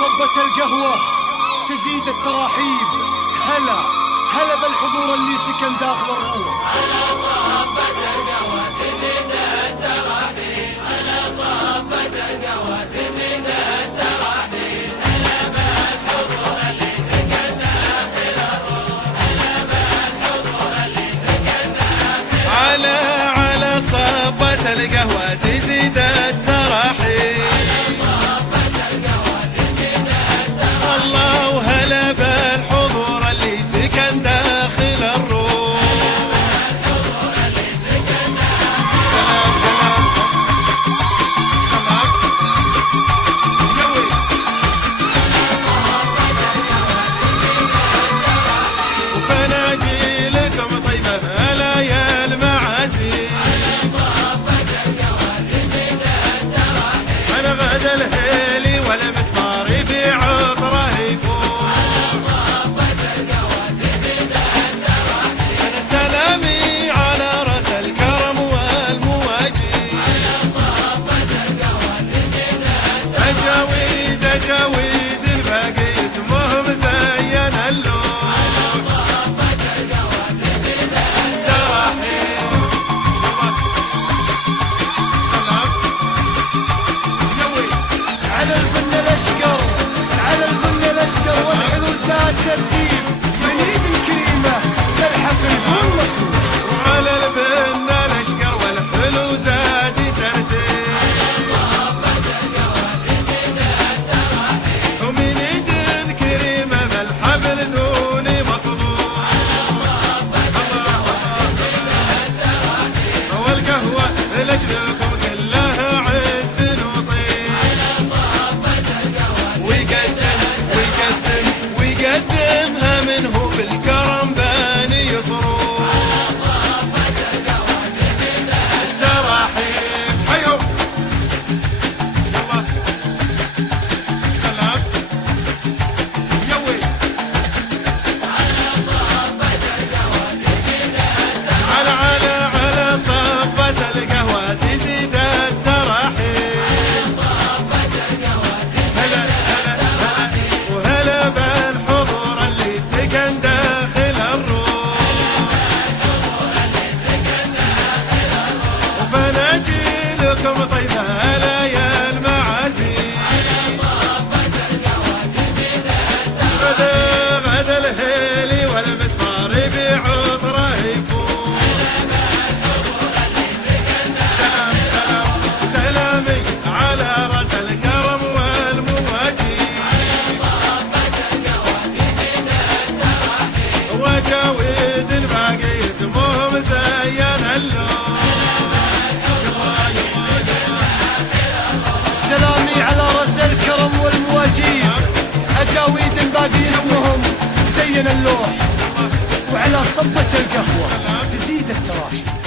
صبة القهوة تزيد التراحيب. هلا هلا بالحضور اللي سكن داخل الروح. على صبة القهوة تزيد التراحيب، على صبة القهوة تزيد التراحيب. هلا بالحضور اللي سكن داخل الروح، هلا بالحضور اللي سكن داخل الروح. على صبة القهوة تزيد التراحيب، الله وهلا بالحضور اللي سكن داخل الروح. سلام سلام سلام يوي. وفناجيلكم طيبة هلا يا المعازي، أنا غدا الهيلي والمسمار في عطره يفوت. أنا سلامي على رأس الكرم والمواجي، أجاويد أجاويد الباقي اسمهم زين اللون. على البن الاشقر والحلو زاد ترتيب من ايد الكريمه تلحق البن مصروف. وعلى البن الاشقر والحلو زاد ترتيب، ومن ايد الكريمه بالحبل دوني مصروف. والقهوه لاجلكم كلها عز وطيب، ويقدمها منه بالكرم باني يصروف. التراحيب حيو يلا سلام يوي. على صبة القهوة تزيد التراحيب. هلا هلا هلا وهلا بالحضور اللي سكن داخل الروح. وفناجيلكم طيبة هلا يا المعازي، غدا الهيلي والمسمار بعطره يفوت. سلام سلام سلامي على راس الكرم والمواجي، وجاويد الباقي اسمهم زين اللون. سلامي على راس الكرم والمواجيب، اجاويد الباقي اسمهم زين اللوح. وعلى صبة القهوة تزيد التراحيب.